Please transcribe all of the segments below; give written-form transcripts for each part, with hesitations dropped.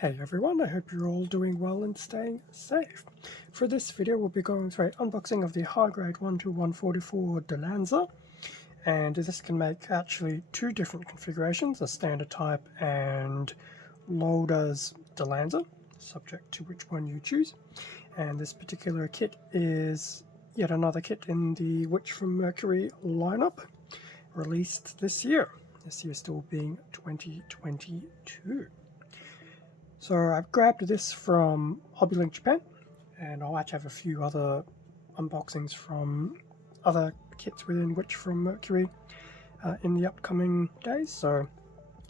Hey everyone, I hope you're all doing well and staying safe. For this video we'll be going through an unboxing of the high grade 1 to 144 Dilanza, and this can make actually two different configurations, a standard type and Lauda's Dilanza, subject to which one you choose. And this particular kit is yet another kit in the Witch from Mercury lineup, released this year still being 2022. So I've grabbed this from Hobbylink Japan, and I'll actually have a few other unboxings from other kits within Witch from Mercury in the upcoming days, so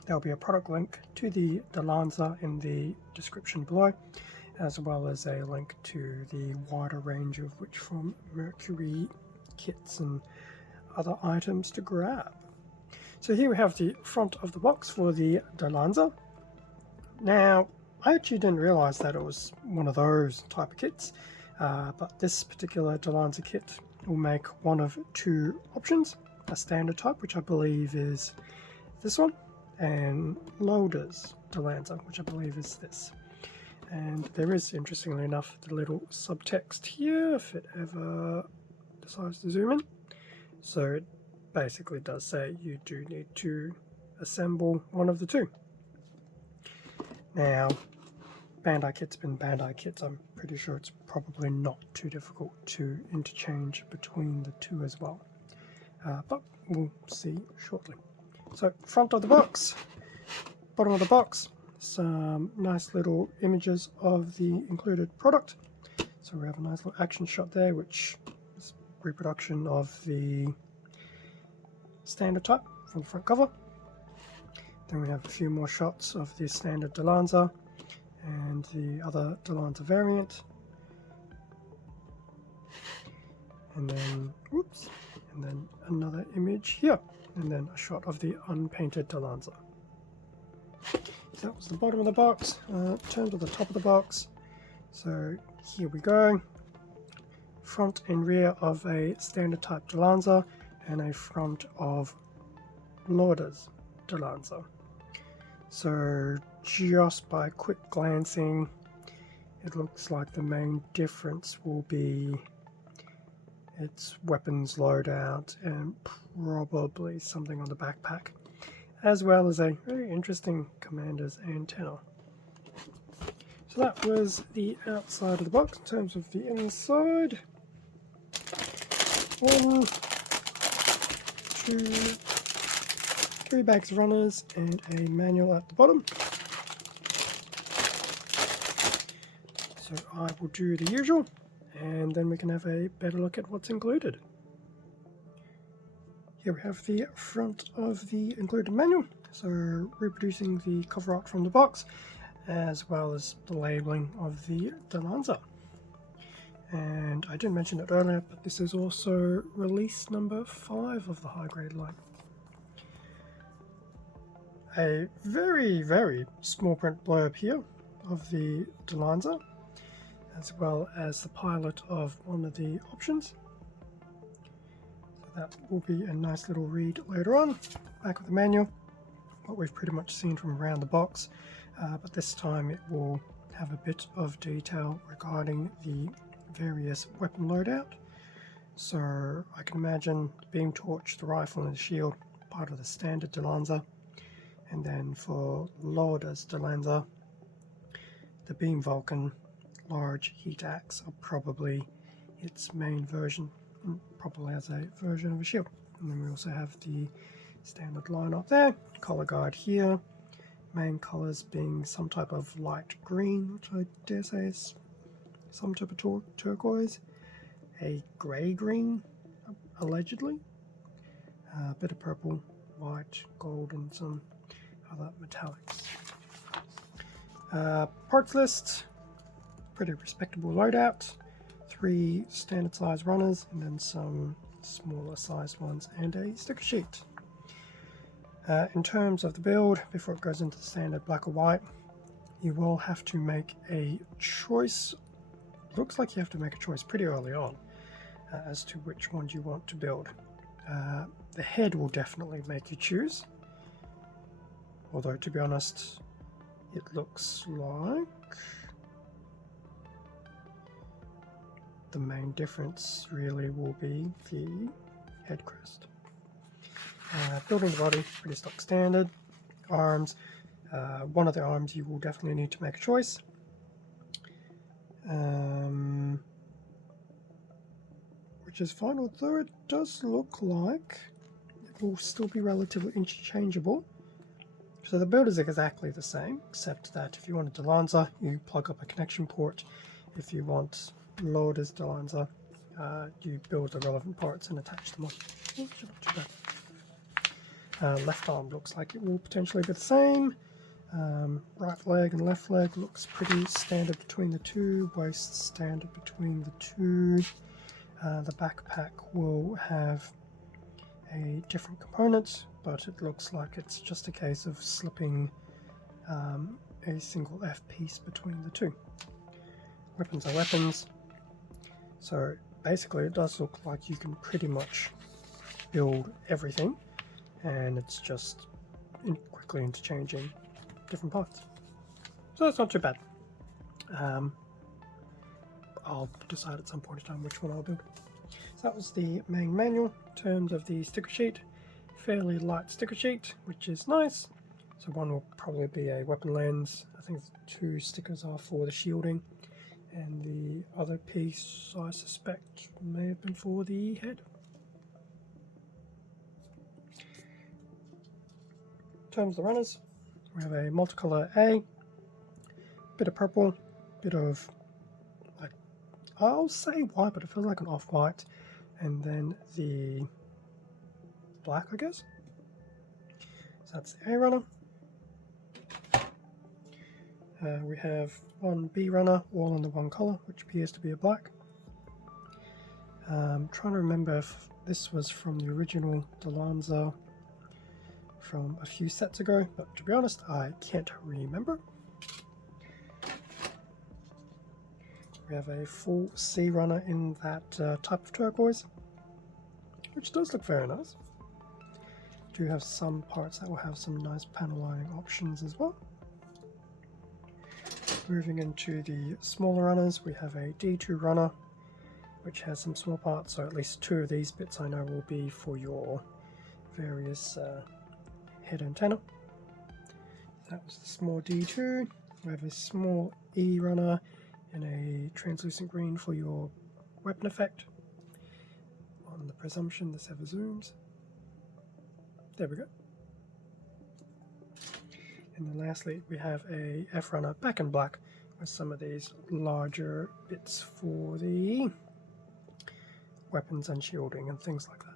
there'll be a product link to the Dilanza in the description below, as well as a link to the wider range of Witch from Mercury kits and other items to grab. So here we have the front of the box for the Dilanza. Now, I actually didn't realize that it was one of those type of kits, but this particular Dilanza kit will make one of two options, a standard type, which I believe is this one, and Lauda's Dilanza, which I believe is this. And there is, interestingly enough, the little subtext here, if it ever decides to zoom in. So it basically does say you do need to assemble one of the two. Now, Bandai kits been Bandai kits, I'm pretty sure it's probably not too difficult to interchange between the two as well. But we'll see shortly. So, front of the box, bottom of the box, some nice little images of the included product. So we have a nice little action shot there, which is reproduction of the standard type from the front cover. Then we have a few more shots of the standard Dilanza and the other Dilanza variant. And then, whoops, and then another image here. And then a shot of the unpainted Dilanza. So that was the bottom of the box. Turn to the top of the box. So here we go. Front and rear of a standard type Dilanza and a front of Lauda's Dilanza. So just by quick glancing, it looks like the main difference will be its weapons loadout and probably something on the backpack, as well as a very interesting commander's antenna. So that was the outside of the box. In terms of the inside, 1, 2, 3 bags of runners and a manual at the bottom. So I will do the usual, and then we can have a better look at what's included. Here we have the front of the included manual, so reproducing the cover art from the box, as well as the labeling of the Dilanza. And I didn't mention it earlier, but this is also release number 5 of the high grade line. A very, very small print blurb here of the Dilanza, as well as the pilot of one of the options. So that will be a nice little read later on. Back of the manual, what we've pretty much seen from around the box, but this time it will have a bit of detail regarding the various weapon loadout. So I can imagine the beam torch, the rifle and the shield, part of the standard Dilanza. And then for Lauda's Dilanza, the beam Vulcan, large heat axe are probably its main version, and probably has a version of a shield. And then we also have the standard lineup there, color guide here, main colors being some type of light green, which I dare say is some type of turquoise, a grey green, allegedly, a bit of purple, white, gold, and some other metallics. Parts list, pretty respectable loadout, 3 standard size runners and then some smaller sized ones and a sticker sheet. In terms of the build, before it goes into the standard black or white, you will have to make a choice. Looks like you have to make a choice pretty early on as to which ones you want to build. The head will definitely make you choose, although to be honest, it looks like the main difference really will be the head crest. Building the body, pretty stock standard. Arms, one of the arms you will definitely need to make a choice. Which is fine, although it does look like it will still be relatively interchangeable. So the build is exactly the same, except that if you want a Dilanza, you plug up a connection port. If you want Lauda's Dilanza, you build the relevant parts and attach them on. Left arm looks like it will potentially be the same. Right leg and left leg looks pretty standard between the two. Waist standard between the two. The backpack will have a different component, but it looks like it's just a case of slipping a single F piece between the two. Weapons are weapons, so basically it does look like you can pretty much build everything, and it's just quickly interchanging different parts. So that's not too bad. I'll decide at some point in time which one I'll build. So that was the main manual. In terms of the sticker sheet, fairly light sticker sheet, which is nice. So one will probably be a weapon lens. I think 2 stickers are for the shielding, and the other piece I suspect may have been for the head. In terms of the runners, we have a multicolor A, bit of purple, bit of, like, I'll say white, but it feels like an off-white, and then the black, I guess. So that's the A runner. We have one B runner, all in the one color, which appears to be a black. I'm trying to remember if this was from the original Dilanza from a few sets ago, but to be honest, I can't remember. We have a full C runner in that type of turquoise, which does look very nice. Do have some parts that will have some nice panel lining options as well. Moving into the smaller runners, we have a D2 runner, which has some small parts, so at least 2 of these bits I know will be for your various head antenna. That was the small D2. We have a small E runner in a translucent green for your weapon effect. On the presumption this ever zooms. There we go. And then lastly, we have a F runner back in black with some of these larger bits for the weapons and shielding and things like that.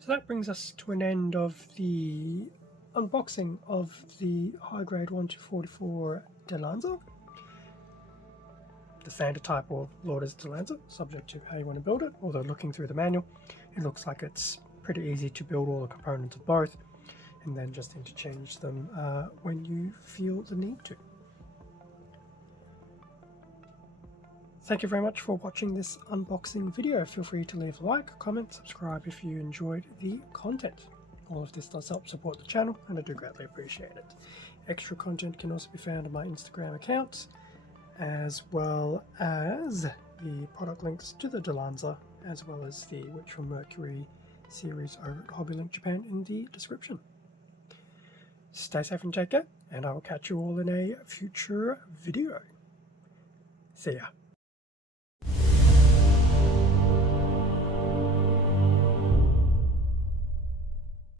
So that brings us to an end of the unboxing of the high grade 1-44 Dilanza. The standard type or Lauda's Dilanza, subject to how you want to build it, although looking through the manual, it looks like it's pretty easy to build all the components of both, and then just interchange them when you feel the need to. Thank you very much for watching this unboxing video. Feel free to leave a like, comment, subscribe if you enjoyed the content. All of this does help support the channel, and I do greatly appreciate it. Extra content can also be found on my Instagram account, as well as the product links to the Dilanza, as well as the Witch from Mercury series over at HobbyLink Japan in the description. Stay safe and take care, and I will catch you all in a future video. See ya.